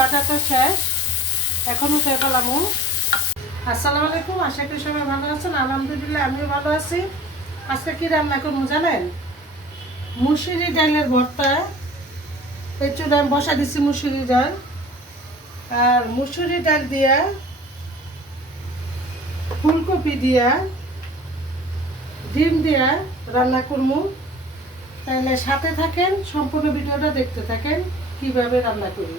বাজারটা শেষ, এখন উঠে ফেলামু। আসসালামু আলাইকুম, আশা করি সবাই ভালো আছেন। আলহামদুলিল্লাহ আমিও ভালো আছি। আজকে কি রান্না করবো জানেন? মুসুরি ডালের ভর্তা। এই চুলে আমি বসা দিচ্ছি মুসুরি ডাল, আর মুসুরি ডাল দিয়া ফুলকপি দিয়া ডিম দিয়া রান্না করবো। তাহলে সাথে থাকেন, সম্পূর্ণ ভিডিওটা দেখতে থাকেন কিভাবে রান্না করি।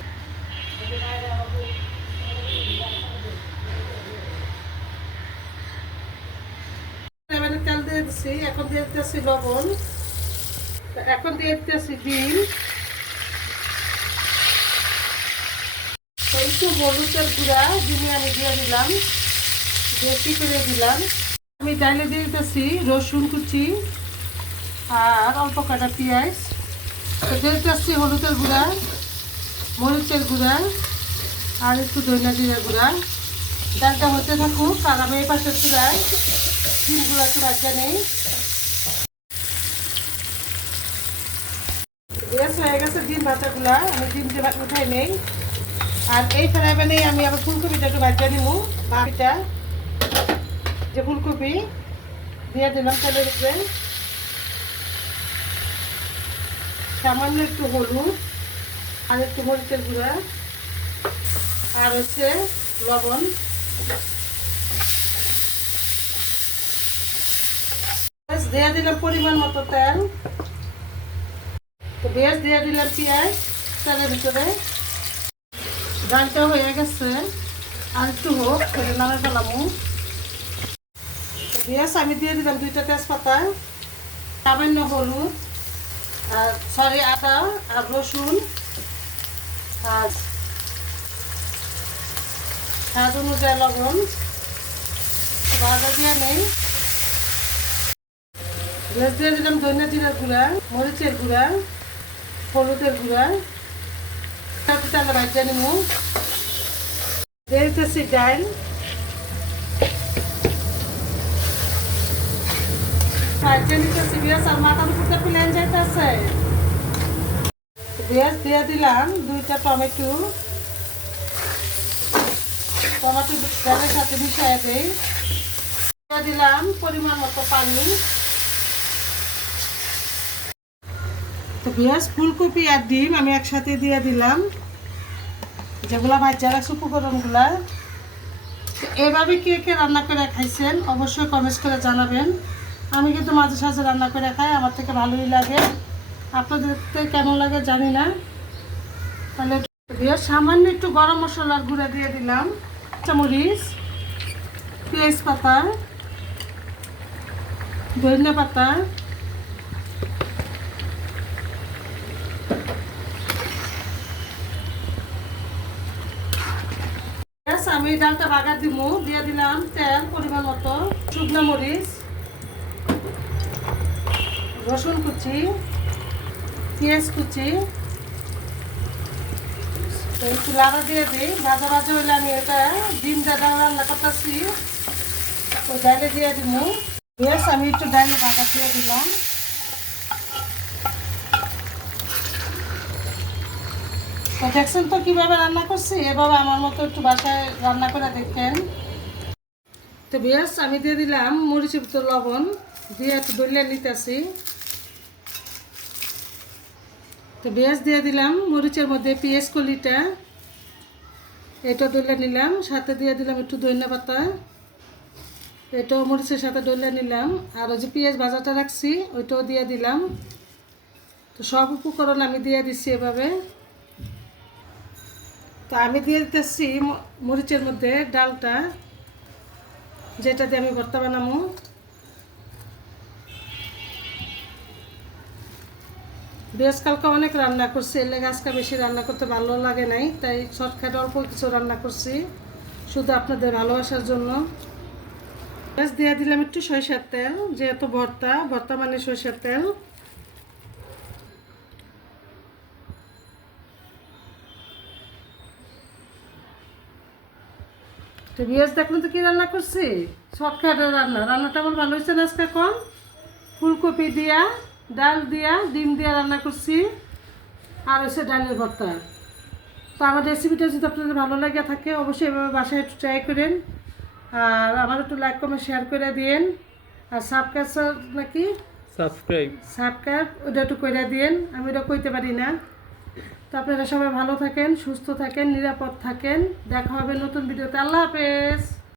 তেল দিয়ে দিচ্ছি, এখন দিয়ে দিতেছি লবণ, এখন দিয়ে দিতেছি ডিম, একটু হলুদের গুঁড়া ডিমে আমি দিয়ে দিলাম, বেশি করে দিলাম। আমি ডালে দিয়ে দিতেছি রসুন কুচি আর অল্প কাটা পেঁয়াজ। দিয়ে দিতেছি হলুদের গুঁড়া, মরিচের গুঁড়া আর একটু ধনিয়া জিরা গুঁড়া। ডালটা হতে থাকুক আর আমি এই পাশের চুলায় ডিমগুলো একটু ভাজা নেই। গ্যাস হয়ে গেছে ডিম ভাজাগুলা, আমি ডিম দিয়ে উঠাই নেই। আর এই ফ্রাই প্যানে আমি আবার ফুলকপিটা একটু ভাজা নিব। বাকিটা যে ফুলকপি দিয়ে দিলাম তেলের উপরে, সামান্য একটু হলুদ আর একটু মরিচের গুঁড়া আর হচ্ছে লবণ। দিয়ে দিলাম পরিমাণ মতো তেল, তো বেশ দিয়ে দিলাম পেঁয়াজ তেলের ভিতরে। ডালটা হয়ে গেছে, আর একটু হোক ফেলে নামে ফেলামু। পেঁয়াজ আমি দিয়ে দিলাম 2টা তেজপাতা, সামান্য হলুদ আর আদা আর রসুন আর স্বাদ অনুযায়ী লবণ ভাজা দিয়ে নেই। দিয়ে দিলাম ধনিয়া জিরার গুঁড়া, মরিচের গুঁড়া, হলুদের গুঁড়া, তাহলে ভাজা নিব। দিয়ে দিতেছি ডাল, ভাজা নিতেছি পেঁয়াজ আর মাথার উপরটা প্লেন যাইতেছে। পেঁয়াজ দিয়ে দিলাম 2টা টমেটো, ডালের সাথে মিশিয়ে দেই। দিয়ে দিলাম পরিমাণ মতো পানি। তো পেঁয়াজ ফুলকপি আর ডিম আমি একসাথে দিয়ে দিলাম, যেগুলা ভাজা রাখছি উপকরণগুলা। এভাবে কে কে রান্না করে খাইছেন অবশ্যই কমেন্টস করে জানাবেন। আমি কিন্তু মাঝে সাঝে রান্না করে খাই, আমার থেকে ভালোই লাগে। আপনাদের কেমন লাগে জানি না। তাহলে দিয়ে সামান্য একটু গরম মশলার গুঁড়া দিয়ে দিলাম, চামরিচ, তেজপাতা, ধনিয়া পাতা, আমি ডালটা বাগার দিব। দিয়ে দিলাম তেল পরিমাণ মতো, শুকনো মরিচ, রসুন কুচি, পেঁয়াজ কুচি, একটু লাড়া দিয়ে দিই। ভাজা ভাজা হইলে আমি এটা ডিম দাদা রান্না করতেছি ওই ডালে দিয়ে দিব। বেশ আমি একটু ডালে ভাজা দিয়ে দিলাম। তো দেখছেন তো কীভাবে রান্না করছি, এভাবে আমার মতো একটু বাসায় রান্না করে দেখেন। তো বেশ আমি দিয়ে দিলাম মরিচের ভিতর লবণ দিয়ে একটু দলিয়ে নিতেছি। তো বেশ দিয়ে দিলাম মরিচের মধ্যে পেঁয়াজ কলিটা, এটা দলিয়ে নিলাম। সাথে দিয়ে দিলাম একটু ধনিয়া পাতা, এটাও মরিচের সাথে দলিয়ে নিলাম। আর ওই যে পেঁয়াজ ভাজাটা রাখছি ওইটাও দিয়ে দিলাম। তো সব উপকরণ আমি দিয়ে দিচ্ছি এভাবে। তো আমি দিয়ে দিতেছি মরিচের মধ্যে ডালটা, যেটা দিয়ে আমি ভর্তা বানাবো। বেশ কালকে অনেক রান্না করছি, এর লেগে আজকে বেশি রান্না করতে ভালো লাগে নাই, তাই শর্টকাট অল্প কিছু রান্না করছি শুধু আপনাদের ভালোবাসার জন্য। বেশ দিয়ে দিলাম একটু সরিষার তেল, যেহেতু ভর্তা মানে সরিষার তেল। তো পেঁয়াজ দেখুন তো কি রান্না করছি, শর্টকাটের রান্নাটা আমার ভালো হয়েছে না আজকে। কম ফুলকপি দিয়া, ডাল দিয়া, ডিম দিয়া রান্না করছি, আর হচ্ছে ডালের ভর্তা। তো আমার রেসিপিটা যদি আপনাদের ভালো লাগে থাকে অবশ্যই এভাবে বাসায় একটু ট্রাই করেন। আর আমার একটু লাইক কমেন্ট শেয়ার করে দিন। আর সাবস্ক্রাইব ওটা একটু করে দিন, আমি ওটা কইতে পারি না। তো আপনারা সবাই ভালো থাকেন, সুস্থ থাকেন, নিরাপদ থাকেন। দেখা হবে নতুন ভিডিওতে। আল্লাহ হাফেজ।